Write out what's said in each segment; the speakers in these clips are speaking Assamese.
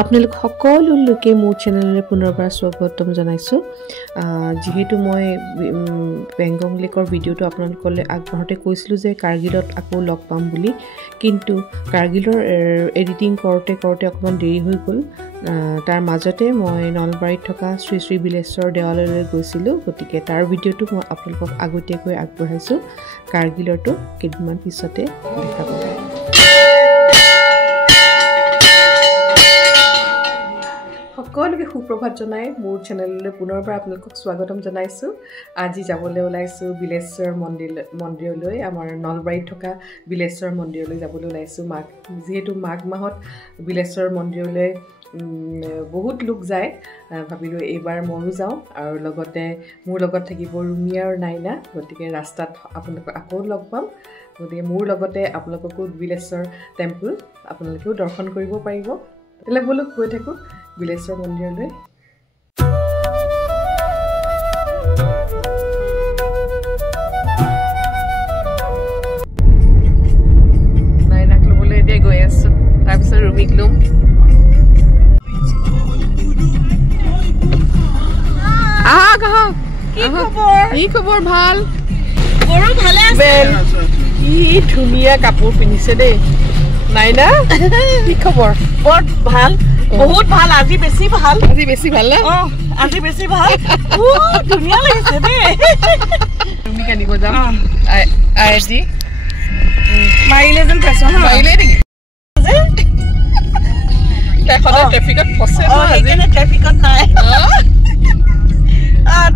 আপোনালোক সকলো লোকে মোৰ চেনেললৈ পুনৰবাৰ স্বাগতম জনাইছোঁ যেহেতু মই পেংগং লেকৰ ভিডিঅ'টো আপোনালোকলৈ আগবঢ়াওঁতে কৈছিলোঁ যে কাৰ্গিলত আকৌ লগ পাম বুলি কিন্তু কাৰ্গিলৰ এডিটিং কৰোঁতে অকণমান দেৰি হৈ গ'ল তাৰ মাজতে মই নলবাৰীত থকা শ্ৰী শ্ৰী বিলেশ্বৰ দেৱালয়লৈ গৈছিলোঁ গতিকে তাৰ ভিডিঅ'টো মই আপোনালোকক আগতীয়াকৈ আগবঢ়াইছোঁ কাৰ্গিলৰটো কেইদিনমান পিছতে দেখা পাব সকলোকে সুপ্ৰভাত জনাই মোৰ চেনেললৈ পুনৰবাৰ আপোনালোকক স্বাগতম জনাইছোঁ আজি যাবলৈ ওলাইছোঁ বিলেশ্বৰ মন্দিৰলৈ আমাৰ নলবাৰীত থকা বিলেশ্বৰ মন্দিৰলৈ যাবলৈ ওলাইছোঁ যেহেতু মাঘ মাহত বিলেশ্বৰ মন্দিৰলৈ বহুত লোক যায় ভাবিলোঁ এইবাৰ ময়ো যাওঁ আৰু লগতে মোৰ লগত থাকিব ৰুমি আৰু নাইনা গতিকে ৰাস্তাত আপোনালোকক আকৌ লগ পাম গতিকে মোৰ লগতে আপোনালোককো বিলেশ্বৰ টেম্পল আপোনালোকেও দৰ্শন কৰিব পাৰিব তেতিয়াহ'লে বলক গৈ থাকোঁ বিলেশ্বৰ মন্দিৰলৈ নাইনাক ল'বলৈ এতিয়া গৈ আছোঁ তাৰপিছত ৰুমিক ল'ম আহক আহক কি খবৰ ভাল কি ধুনীয়া কাপোৰ পিন্ধিছে দেই নাইনা কি খবৰ বৰ ভাল বহুত ভাল আজি বেছি ভাল না আজি বেছি ভাল ধুনীয়া লাগিছে দেই তুমি কানিব যাম আইডি মাৰিলে যেন পাইছো মাৰিলে নেকি সদায় ট্ৰেফিকত ফচে সেইকাৰণে ট্ৰেফিকত নাই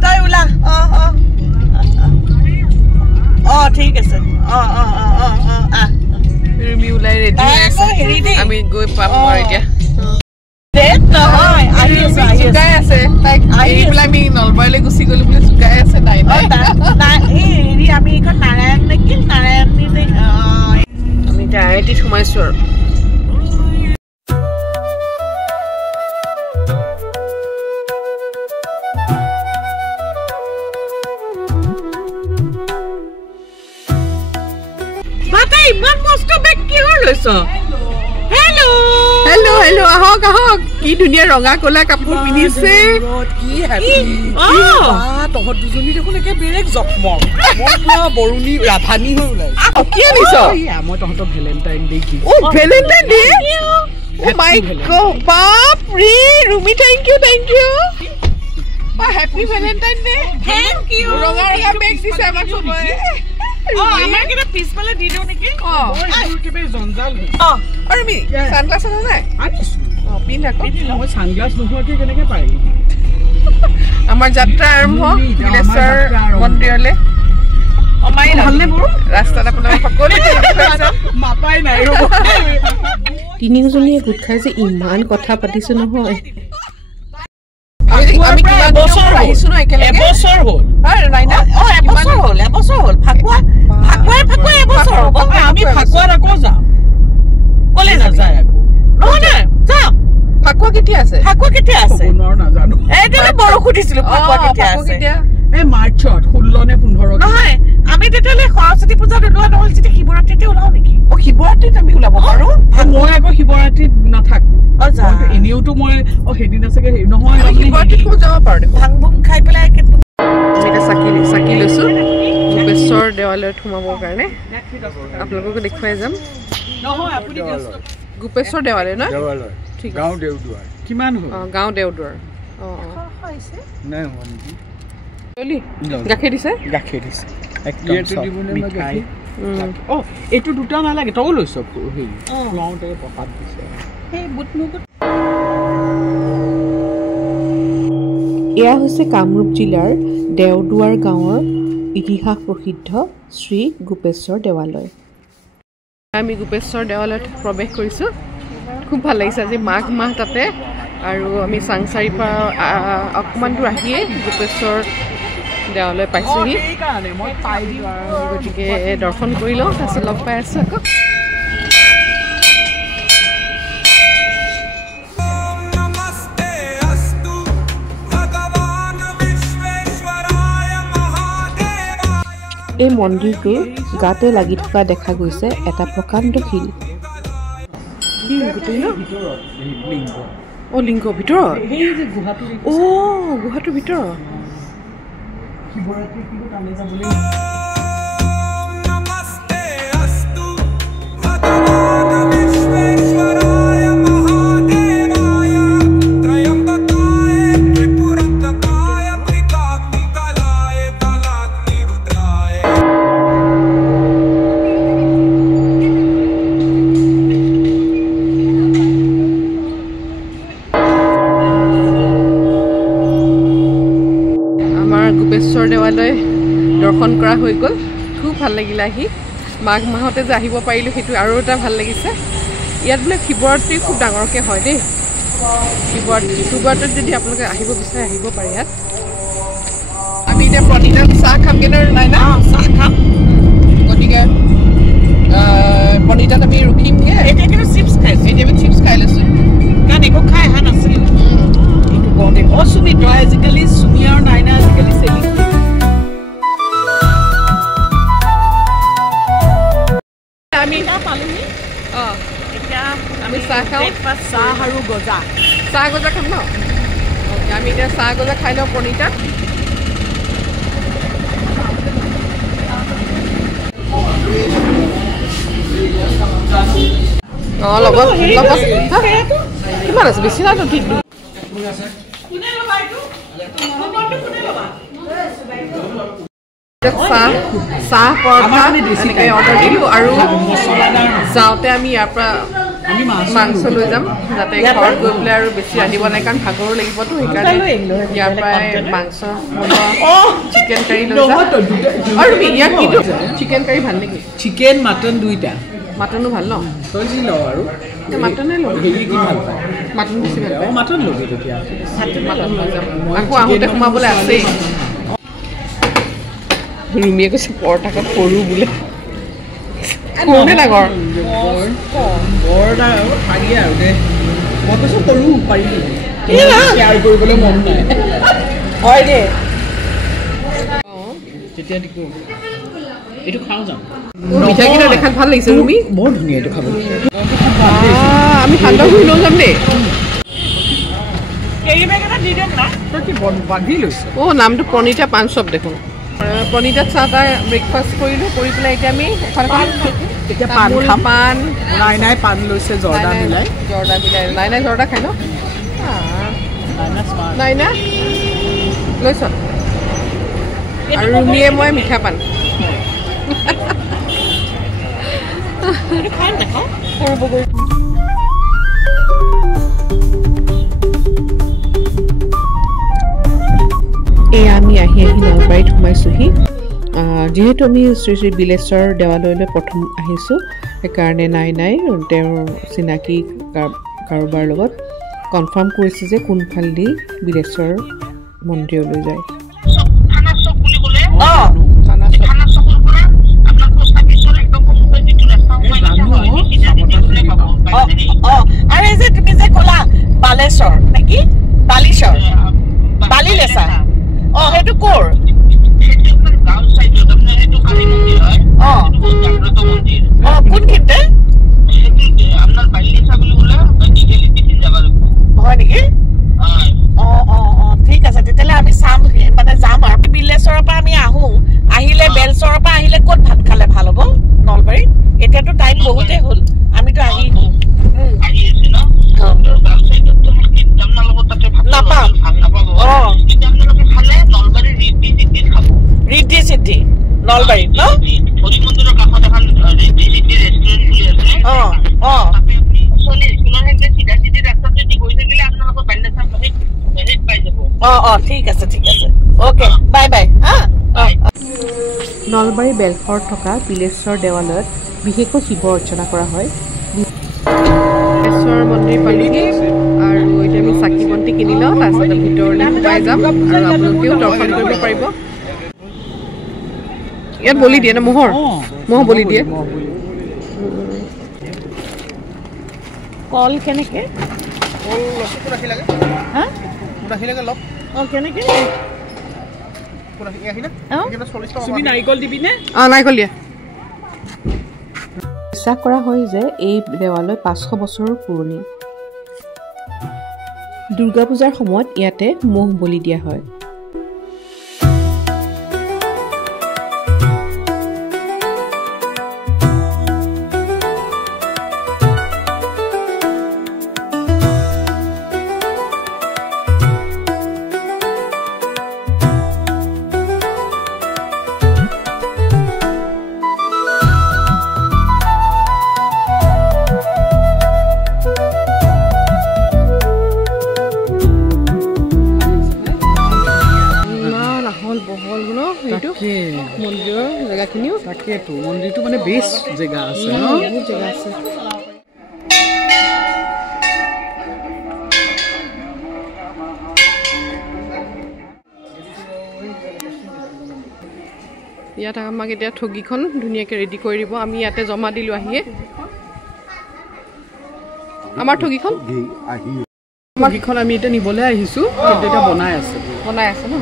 তই ওলা ঠিক আছে ৰুমি ওলাই ৰেডি হৈ আছে আমি গৈ পাম আৰু এতিয়া জোকাই আছে তাইক আহি পেলাই আমি নলবাৰীলৈ গুচি গলো বুলি জোকাই আছে নাই আমি এখন নাৰায়ণ নেকি নাৰায়ণ আমি এতিয়া আইটিত সোমাইছো আৰু ইমান মস্ত বেগ কিহৰ লৈছ হেল্ল' আহক কি ধুনীয়া ৰঙা কলা কাপোৰ পিন্ধিছে তহঁত দুজনী দেখোন একে বেলেগ জখমক বৰুণী ৰাধানী হৈ ওলাইছে কি আনিছ মই তহঁতৰ ভেলেণ্টাইন ডে কি ভেলেণ্টাইন ডে মাই গড বাপৰে Rumi thank you happy Valentine day thank you ৰঙা বেগ দিছে আমাক চবৰে আমাৰ কিবা পিছফালে দি দিওঁ নেকি জঞ্জাল আৰু মি সানগ্লাছ আছে নাই পিন্ধ আকৌ মই সানগ্লাছ নোহোৱাকে কেনেকে পাৰিম আমাৰ যাত্ৰা আৰম্ভ বিলেশ্বৰ মন্দিৰলৈ ৰাস্তাত আপোনাৰ সকলো মাপাই নাই তিনিজনীয়ে গোট খাই যে ইমান কথা পাতিছো নহয় ফাকুৱা কেতিয়া আছে মাৰ্চত 16 নে 15 নহয় আমি তেতিয়াহ'লে সৰস্বতী পূজাত ওলোৱা নহ'ল যেতিয়া শিৱৰাত্ৰিতে ওলাও নেকি শিৱৰাত্ৰিত আমি ওলাব পাৰো মই আকৌ শিৱৰাত্ৰিত নাথাকো এনেওতো মই সেইদিনা চাগে নহয় শিৱৰাত্ৰিত যাব পাৰো ভাং ভুং খাই পেলাই চাকি লৈছো গোপেশ্বৰ দেৱালয়ত সোমাবৰ কাৰণে আপোনালোককো দেখুৱাই যাম গোপেশ্বৰ দেৱালয় ন গাঁও দেউদুৱাৰ কিমান হ'ল গাঁও দেউদুৱাৰ গাখীৰ দিছে এইটো দুটা নালাগে তও লৈছ প্ৰসাদ দিছে এয়া হৈছে কামৰূপ জিলাৰ দেওদুৱাৰ গাঁৱৰ ইতিহাস প্ৰসিদ্ধ শ্ৰী গোপেশ্বৰ দেৱালয় আমি গোপেশ্বৰ দেৱালয়ত প্ৰৱেশ কৰিছোঁ খুব ভাল লাগিছে আজি মাঘ মাহ তাতে আৰু আমি চাংচাৰিৰ পৰা অকণমান দূৰ আহিয়ে গোপেশ্বৰ দেৱালয় পাইছোঁহি গতিকে দৰ্শন কৰি লওঁ তাৰপিছত লগ পাই আছোঁ আকৌ এই মন্দিৰটোৰ গাতে লাগি থকা দেখা গৈছে এটা প্ৰকাণ্ড শিল অ লিংগ ভিতৰত এই যে গুহাটো অ গুহাটোৰ ভিতৰত শিৱৰাত্ৰি কিন্তু টানে যাবলৈ গোপেশ্বৰ দেৱালয় দৰ্শন কৰা হৈ গ'ল খুব ভাল লাগিল আহি মাঘ মাহতে যে আহিব পাৰিলোঁ সেইটো আৰু এটা ভাল লাগিছে ইয়াত বোলে শিৱৰাত্ৰি খুব ডাঙৰকৈ হয় দেই শিৱৰাত্ৰিত যদি আপোনালোকে আহিব বিচাৰে আহিব পাৰে ইয়াত আমি এতিয়া প্ৰণীতাত চাহ খামগৈ নাই না চাহ খাম গতিকে প্ৰণীতাত আমি ৰখিমগৈ এতিয়া কিন্তু চিপছ খাইছোঁ এতিয়া আমি চিপছ খাই লৈছোঁ কাৰণ একো খাই অহা নাছিলোঁ এইটো কওঁ দে অ চুমি তই আজিকালি চুমি আৰু নাইনা আজিকালি চেলি আমি পালোহি এতিয়া আমি চাহ খাওঁ চাহ আৰু গজা চাহ গজা খাম ন আমি এতিয়া চাহ গজা খাই লওঁ প্ৰণীতাত অঁ লগত কিমান আছে বেছি নাই ঠিক চাহ পৰঠা এনেকৈ অৰ্ডাৰ দিলোঁ আৰু যাওঁতে আমি ইয়াৰ পৰা মাংস লৈ যাম যাতে ঘৰত গৈ পেলাই আৰু বেছি ৰান্ধিব নাই কাৰণ ভাগৰো লাগিবতো সেইকাৰণে ইয়াৰ পৰাই মাংস চিকেন কাৰী লৈ যাম আৰু ইয়াত কিন্তু চিকেন কাৰী ভাল নেকি চিকেন মাটন দুইটা মাটনো ভাল ন তই যি লওঁ আৰু মাটনে লওঁ হেৰি কি ভাল পায় মাটন বেছি ভাল পায় মাটন ল'বি তেতিয়া মাটন লৈ যাম আকৌ আহোঁতে সোমাবলৈ আছেই ৰুমিয়ে কৈছে পৰঠাখন সৰু বোলে সৰুনে ডাঙৰ বৰ পাৰি আৰু দে মই কৈছোঁ সৰু পাৰিবি শ্বেয়াৰ কৰিবলৈ মন নাই হয় দে তেতিয়া দেখোঁ এইটো খাওঁ যাম মিঠাইকেইটা দেখাত ভাল লাগিছে ৰুমি বৰ ধুনীয়া এইটো খাবলৈ আমি ঠাণ্ডা ঘূৰি লৈ যাম দেই বান্ধি লৈছোঁ অঁ নামটো প্ৰণীতা পান শ্বপ দেখোন প্ৰণীতাত চাহ তাহ ব্ৰেকফাষ্ট কৰিলোঁ কৰি পেলাই এতিয়া আমি এতিয়া পান খাম পান নাই পান লৈছে জৰ্দা মিলাই নাই জৰ্দা খাই ন নাই না লৈছ আৰু ৰুমিয়ে মই মিঠা পান এই আমি আহি নলবাৰীত সোমাইছোঁহি যিহেতু আমি শ্ৰী শ্ৰী বিলেশ্বৰ দেৱালয়লৈ প্ৰথম আহিছোঁ সেইকাৰণে নাই তেওঁৰ চিনাকি কাৰোবাৰ লগত কনফাৰ্ম কৰিছে যে কোনফালেদি বিলেশ্বৰ মন্দিৰলৈ যায় আৰু এই যে তুমি যে ক'লা বালেশ্বৰ নেকি বালিশ্বৰ বালিলেচা অঁ সেইটো ক'ৰ কোনখিনিতে হয় নেকি অঁ ঠিক আছে তেতিয়াহ'লে আমি চাম মানে যাম আৰু বিলেশ্বৰৰ পৰা আমি আহোঁ আহিলে বেলচৰৰ পৰা আহিলে ক'ত ভাত খালে ভাল হ'ব নলবাৰীত এতিয়াতো টাইম বহুতেই হ'ল আমিতো আহি নাপাম অঁ ৰিদ্ধি সিদ্ধি নলবাৰীত ন অঁ অঁ অঁ ঠিক আছে অ'কে বাই বাই হা নলবাৰী বেলশৰত থকা বিলেশ্বৰ দেৱালয়ত বিশেষকৈ শিৱ অৰ্চনা কৰা হয় বিলেশ্বৰ মন্দিৰ পালোহি আৰু এতিয়া আমি চাকি বন্তি কিনি লওঁ তাৰপিছত ভিতৰলৈ সোমাই যাম আৰু আপোনালোকেও দৰ্শন কৰিব পাৰিব ইয়াত বলি দিয়ে ন ম'হৰ বলি দিয়ে কল কেনেকে কেনেকে নাৰিকল দিবি নে নাৰিকল দিয়া বিশ্বাস কৰা হয় যে এই দেৱালয় 500 বছৰৰ পুৰণি দুৰ্গা পূজাৰ সময়ত ইয়াতে মহ বলি দিয়া হয়। মন্দিৰৰ জেগাখিনিও তাকেতো মন্দিৰটো মানে বেষ্ট জেগা আছে ন বহুত জেগা আছে ইয়াত আমাক এতিয়া ঠগীখন ধুনীয়াকৈ ৰেডি কৰি দিব আমি ইয়াতে জমা দিলোঁ আহিয়ে আমাৰ ঠগীখন আমি এতিয়া নিবলৈ আহিছোঁ কিন্তু এতিয়া বনাই আছে ন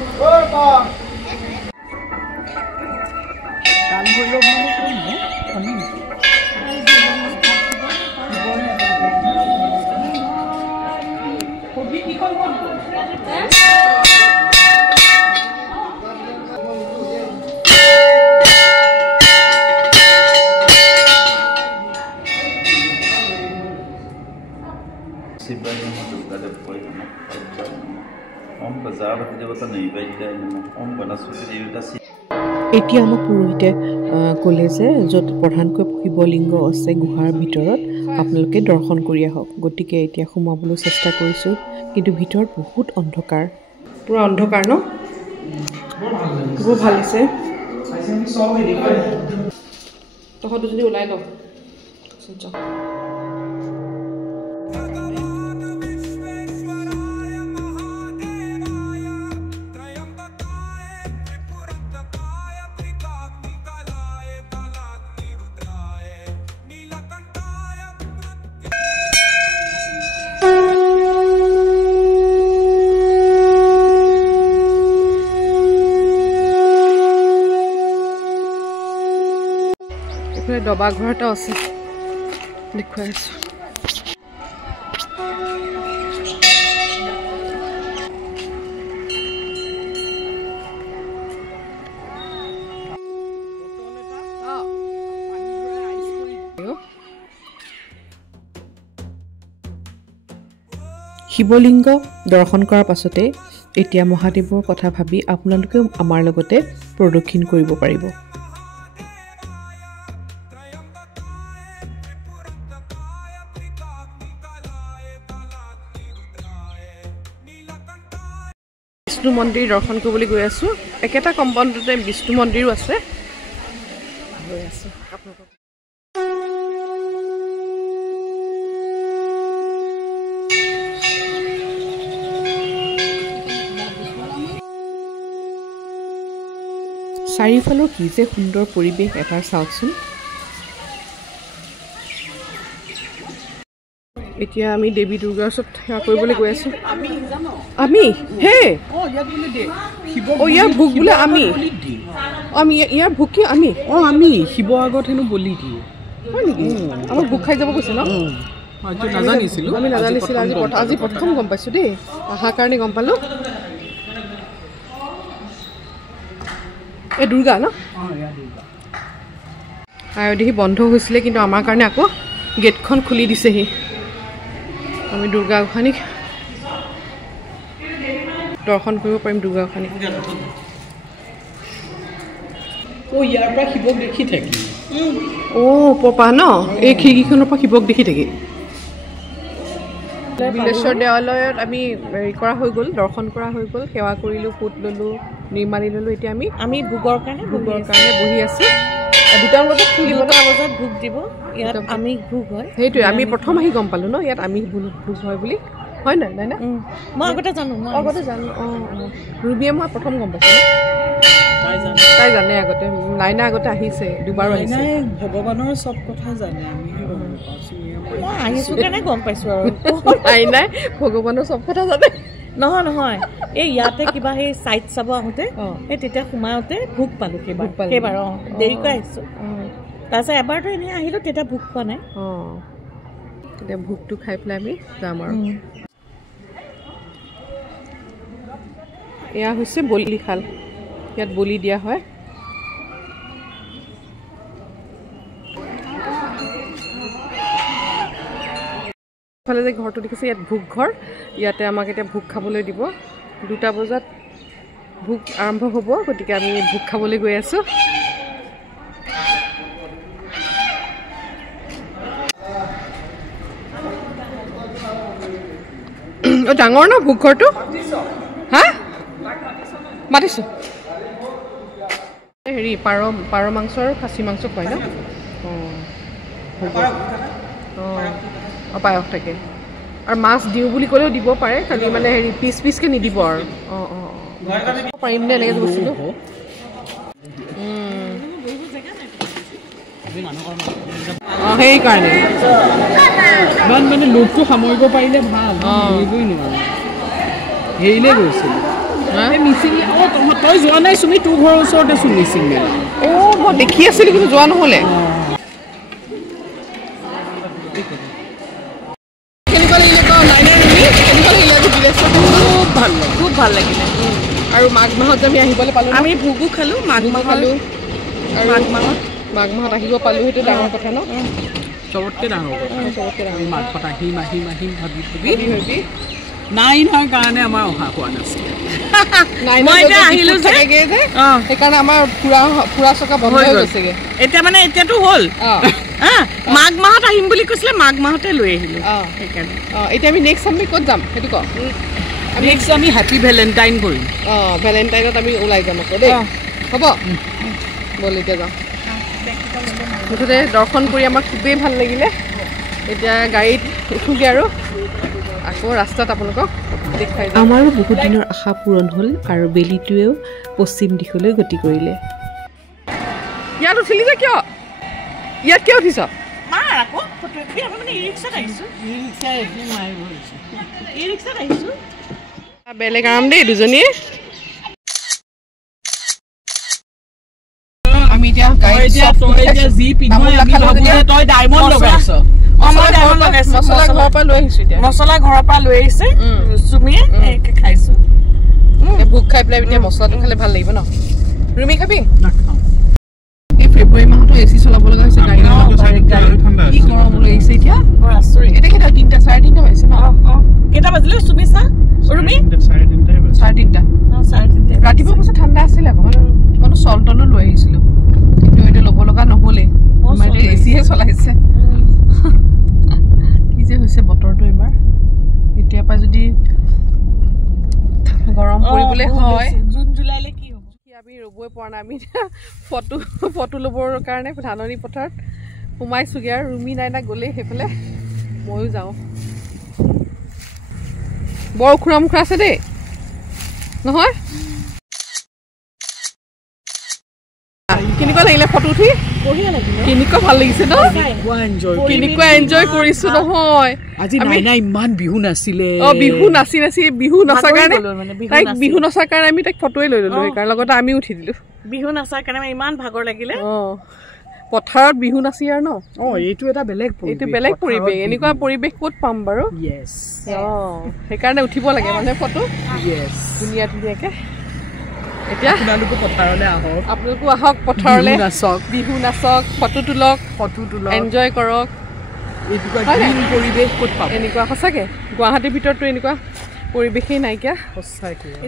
এতিয়া আমাক পুৰোহিতে ক'লে যে য'ত প্ৰধানকৈ শিৱলিংগ আছে গুহাৰ ভিতৰত আপোনালোকে দৰ্শন কৰি আহক গতিকে এতিয়া সোমাবলৈ চেষ্টা কৰিছোঁ কিন্তু ভিতৰত বহুত অন্ধকাৰ পুৰা অন্ধকাৰ ন বহুত ভাল হৈছে তহঁতো যদি ওলাই লওঁ ডবা ঘৰ এটা আছে দেখুৱাই আছোঁ শিৱলিংগ দৰ্শন কৰাৰ পাছতে এতিয়া মহাদেৱৰ কথা ভাবি আপোনালোকেও আমাৰ লগতে প্ৰদক্ষিণ কৰিব পাৰিব বিষ্ণু মন্দিৰ দৰ্শন কৰিবলৈ গৈ আছোঁ একেটা কম্পাউণ্ডতে বিষ্ণু মন্দিৰো আছে গৈ আছোঁ চাৰিওফালৰ কি যে সুন্দৰ পৰিৱেশ এবাৰ চাওকচোন এতিয়া আমি দেৱী দুৰ্গাৰ ওচৰত সেৱা কৰিবলৈ গৈ আছোঁ আমি হে ইয়াৰ ভোগ বোলে আমি ইয়াৰ ভোগ কি আমি আমি শিৱ আগত হেনো বলি দিয়ে হয় নেকি আমাক ভোগ খাই যাব কৈছে ন নাজানিছিলোঁ আমি নাজানিছিলোঁ আজি প্ৰথম গম পাইছোঁ দেই অহাৰ কাৰণে গম পালোঁ এই দুৰ্গা ন আয়োদেহি বন্ধ হৈছিলে কিন্তু আমাৰ কাৰণে আকৌ গেটখন খুলি দিছেহি আমি দুৰ্গা গোসানীক দৰ্শন কৰিব পাৰিম দুৰ্গা গোসানীক ইয়াৰ পৰা শিৱক দেখি থাকি ওপৰ পৰা ন এই খিৰিকীখনৰ পৰা শিৱক দেখি থাকি বিলেশ্বৰ দেৱালয়ত আমি হেৰি কৰা হৈ গ'ল দৰ্শন কৰা হৈ গ'ল সেৱা কৰিলোঁ ফুট ল'লোঁ নিৰ্মালি ল'লোঁ এতিয়া আমি ভোগৰ কাৰণে বহি আছোঁ 2টা বজাত খুলিব 2টা বজাত ভোগ দিব ইয়াত আমি ভোগ হয় সেইটোৱে আমি প্ৰথম আহি গম পালোঁ ন ইয়াত আমি ভোগ হয় বুলি হয় নাই নাই না মই আগতে জানো ৰুবিয়ে মই প্ৰথম গম পাইছোঁ তাই জানে আগতে নাইনা আগতে আহিছে দুবাৰো আহিছে ভগৱানৰ চব কথা জানে আমি আহিছোঁ কাৰণে গম পাইছোঁ আৰু নাইনাই ভগৱানৰ চব কথা জানে নহয় এই ইয়াতে কিবা সেই চাইট চাব আহোঁতে সেই তেতিয়া সোমাওঁতে ভোগ পালোঁ সেইবাৰ দেৰিকৈ আহিছোঁ তাৰপিছত এবাৰতো এনেই আহিলোঁ তেতিয়া ভোগ খোৱা নাই তেতিয়া ভোগটো খাই পেলাই আমি যাম আৰু এয়া হৈছে বলি খাল ইয়াত বলি দিয়া হয় ফালে যে ঘৰটো দেখিছে ইয়াত ভোগ ঘৰ ইয়াতে আমাক এতিয়া ভোগ খাবলৈ দিব 2টা বজাত ভোগ আৰম্ভ হ'ব গতিকে আমি ভোগ খাবলৈ গৈ আছো ও ডাঙৰ না ভোগ ঘৰটো হা মাতিছো হেৰি পাৰ মাংস আৰু খাচী মাংস খুৱাই ন পায়স থাকে আৰু মাছ দিওঁ বুলি ক'লেও দিব পাৰে খালি মানে হেৰি পিচকে নিদিব আৰু পাৰিম নে এনেকৈ বস্তুটো সেইকাৰণে ইমান মানে লোকটো সামৰিব পাৰিলে ভাল ধৰিবই নোৱাৰো হেৰিলে গৈছিল মিচিং তই যোৱা নাই চুমি তোৰ ঘৰৰ ওচৰতে চোন মিচিং মই দেখি আছিলো কিন্তু যোৱা নহ'লে খুব ভাল লাগিলে আৰু মাঘ মাহত আমি আহিবলৈ পালোঁ আমি ভোগো খালোঁ মাঘ মাহ খালোঁ আৰু মাঘ মাহত আহিব পালোঁ সেইটো ডাঙৰ কথা ন চবতকৈ ডাঙৰ কথা আমি মাঘত আহিম ভাবি নাই নহয় কাৰণে আমাৰ অহা হোৱা নাছিল সেইকাৰণে আমাৰ ফুৰা চকা বন্ধ হৈ গৈছেগৈ এতিয়া মানে এতিয়াতো হ'ল মাঘ মাহত আহিম বুলি কৈছিলে মাঘ মাহতে লৈ আহিলোঁ সেইকাৰণে এতিয়া আমি নেক্সট আমি ক'ত যাম সেইটো ক নেক্সট আমি হেপী ভেলেণ্টাইন কৰিম ভেলেণ্টাইনত আমি ওলাই যাম আকৌ দেই হ'ব ব'ল এতিয়া যাওঁ মুঠতে দৰ্শন কৰি আমাৰ খুবেই ভাল লাগিলে এতিয়া গাড়ীত উঠোগৈ আৰু আকৌ ৰাস্তাত আপোনালোকক দেখাই আমাৰো বহুত দিনৰ আশা পূৰণ হ'ল আৰু বেলিটোৱেও পশ্চিম দিশলৈ গতি কৰিলে ইয়াত উঠিলি যে কিয় ইয়াত কিয় উঠিছ বেলেগ আৰাম দেই দুজনীয়ে আমি এতিয়া মছলা ঘৰৰ পৰা লৈ আহিছে চুমিয়ে খাইছো ভোগ খাই পেলাই এতিয়া মছলাটো খালে ভাল লাগিব ন ৰুমি খাবি এই ফেব্ৰুৱাৰী মাহতো এচি চলাব লগা হৈছে কি গৰম লৈ আহিছে এতিয়া এতিয়া কেইটা 3টা 3:30 হৈছে ন কেইটা বাজিলে চুমি চা ৰুমি 3:30 ৰাতিপুৱা বস্তু ঠাণ্ডা আছিলে মইতো চল্টনো লৈ আহিছিলো কিন্তু এতিয়া ল'ব লগা নহ'লে এচিহে চলাইছে কি যে হৈছে বতৰটো এবাৰ এতিয়াৰ পৰা যদি গৰম পৰিবলৈ হয় জুন জুলাইলে কি হ'ব আমি ৰ'বই পৰা নাই আমি ফটো ল'বৰ কাৰণে ধাননি পথাৰত সোমাইছোগৈ আৰু ৰুমি নাইনা গ'লেই সেইফালে ময়ো যাওঁ বৰ উখুৰা মুখুৰা আছে দেই নহয় কেনেকুৱা লাগিলে ফটো উঠি কেনেকুৱা ভাল লাগিছে ন কেনেকুৱা এনজয় কৰিছো নহয় আজি নাইনা ইমান বিহু নাছিলে বিহু নাচি বিহু নচাৰ কাৰণে তাইক বিহু নচাৰ কাৰণে আমি তাইক ফটোৱে লৈ ল'লো সেইকাৰণে লগতে আমিও উঠি দিলো বিহু নাচাৰ কাৰণে ইমান ভাগৰ লাগিলে পথাৰত বিহু নাচি আৰু ন এইটো এটা বেলেগ পৰিৱেশ এনেকুৱা পৰিৱেশ ক'ত পাম বাৰু সেইকাৰণে উঠিব লাগে মানে ফটো ধুনীয়াকে এতিয়া আপোনালোকো আহক পথাৰলৈ বিহু নাচক ফটো তোলক এনজয় কৰক পৰিৱেশ ক'ত পাব এনেকুৱা সঁচাকৈ গুৱাহাটীৰ ভিতৰতো এনেকুৱা পৰিৱেশেই নাইকিয়া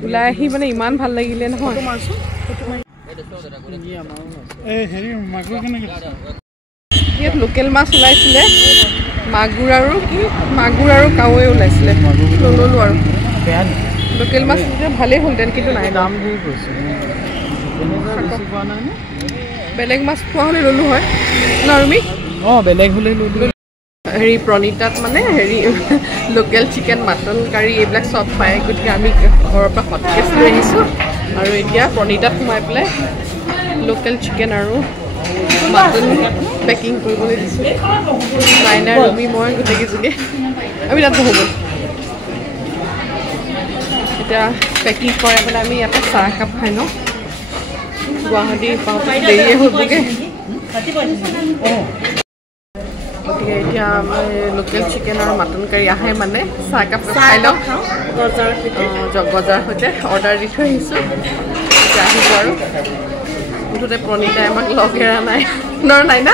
ওলাই আহি মানে ইমান ভাল লাগিলে নহয় ইয়াত লোকেল মাছ ওলাইছিলে মাগুৰ আৰু কাৱৈ ওলাইছিলে নল'লোঁ আৰু লোকেল মাছ ভালেই হ'লহেঁতেন কিন্তু নাই দাম ধৰি গৈছে বেলেগ মাছ খোৱা হ'লে ল'লোঁ হয় ন ৰুমি বেলেগ হ'লে ল'লোঁ হেৰি প্ৰণীতাত মানে হেৰি লোকেল চিকেন মাটন কাৰী এইবিলাক চব পায় গতিকে আমি ঘৰৰ পৰা হটকেছ লৈ আহিছোঁ আৰু এতিয়া প্ৰণীতাত সোমাই পেলাই লোকেল চিকেন আৰু মাটন পেকিং কৰিবলৈ দিছোঁ নাইনা ৰুমি মই গোটেইকেইজনী আমি তাত নহ'ব এতিয়া পেকিং কৰাই পেলাই আমি ইয়াতে চাহ একাপ খাই লওঁ গুৱাহাটী পাওঁতে দেৰিয়ে হ'বগৈ গতিকে এতিয়া আমাৰ লোকেল চিকেন আৰু মাটন কাৰী আহে মানে চাহ একাপ খাই লওঁ গজাৰ সৈতে অৰ্ডাৰ দি থৈ আহিছোঁ আহিব আৰু মুঠতে প্ৰণীতাই আমাক লগ এৰা নাই নাই না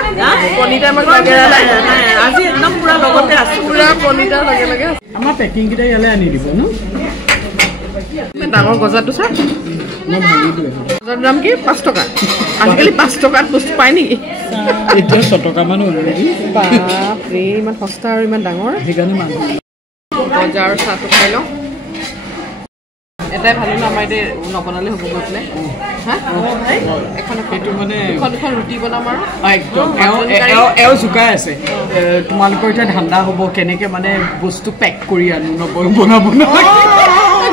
প্ৰণীতাই আমাক লগ এৰা নাই আজি একদম পুৰা লগতে আছোঁ পুৰা প্ৰণীতাৰ লগে লগে আমাৰ পেকিংকেইটা ইয়ালৈ আনি দিব ন ডাঙৰ গজাটো চা মই ভাঙি দিওঁ গজাৰ দাম কি 5 টকা আজিকালি 5 টকাত বস্তু পায় নেকি এতিয়া 6 টকামান হ'ল নেকি বাপৰে ইমান সস্তা আৰু ইমান ডাঙৰ সেইকাৰণে মানুহ গজা আৰু চাহটো খাই লওঁ এটাই ভালো না আমাৰ এতিয়া নবনালে হ'ব গৈ পেলাই এখন এইটো মানে এখন ৰুটি বনাম আৰু একদম এও জোকাই আছে তোমালোকৰ এতিয়া ধান্দা হ'ব কেনেকৈ মানে বস্তু পেক কৰি আনো বনাব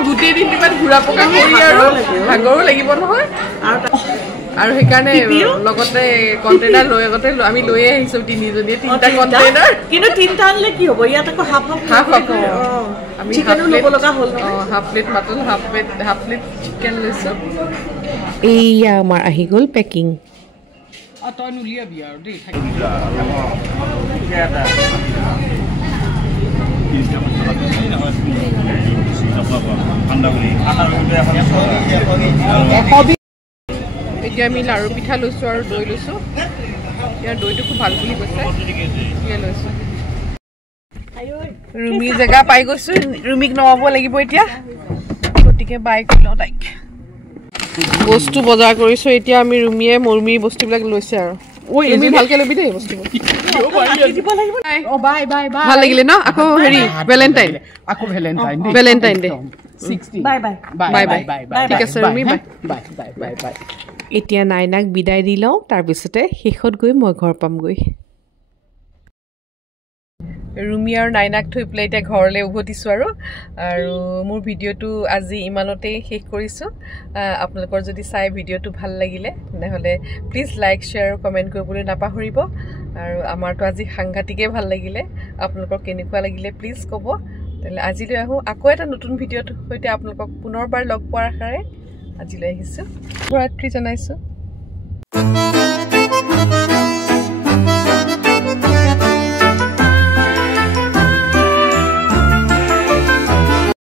গোটেই দিন ইমান ঘূৰা পকা কৰি আৰু ভাগৰো লাগিব নহয় আৰু সেইকাৰণে লগতে কণ্টেইনাৰ লৈ আগতে আমি লৈয়ে আহিছোঁ তিনিজনীয়ে 3টা কণ্টেইনাৰ কিন্তু 3টা আনিলে কি হ'ব ইয়াত আকৌ হাফ আমি চিকেনো ল'ব লগা হ'ল half plate mutton half plate chicken লৈছোঁ এইয়া আমাৰ আহি গ'ল পেকিং তই নুলিয়াবি আৰু দেই এতিয়া আমি লাৰু পিঠা লৈছোঁ আৰু দৈ লৈছোঁ ইয়াৰ দৈটো খুব ভাল বুলি কৈছে এয়া লৈছোঁ ৰুমি জেগা পাই গৈছোঁ ৰুমিক নমাব লাগিব এতিয়া গতিকে বাই কৰি লওঁ তাইক বস্তু বজাৰ কৰিছোঁ এতিয়া আমি ৰুমিয়ে মৰুমিৰ বস্তুবিলাক লৈছে আৰু ৰুমি ভালকৈ ল'বি দেই বস্তুবোৰ ভাল লাগিলে ন আকৌ হেৰি ভেলেণ্টাইন ডে বাই ঠিক আছে ৰুমি বাই এতিয়া নাইনাক বিদায় দি লওঁ তাৰপিছতে শেষত গৈ মই ঘৰ পামগৈ ৰুমি আৰু নাইনাক থৈ পেলাই এতিয়া ঘৰলৈ উভতিছোঁ আৰু মোৰ ভিডিঅ'টো আজি ইমানতেই শেষ কৰিছোঁ আপোনালোকৰ যদি চাই ভিডিঅ'টো ভাল লাগিলে তেনেহ'লে প্লিজ লাইক শ্বেয়াৰ আৰু কমেণ্ট কৰিবলৈ নাপাহৰিব আৰু আমাৰতো আজি সাংঘাতিকেই ভাল লাগিলে আপোনালোকৰ কেনেকুৱা লাগিলে প্লিজ ক'ব তেতিয়াহ'লে আজিলৈ আহোঁ আকৌ এটা নতুন ভিডিঅ'ৰ সৈতে আপোনালোকক পুনৰবাৰ লগ পোৱাৰ আশাৰে আজিলৈ আহিছোঁ শুভৰাত্ৰি জনাইছোঁ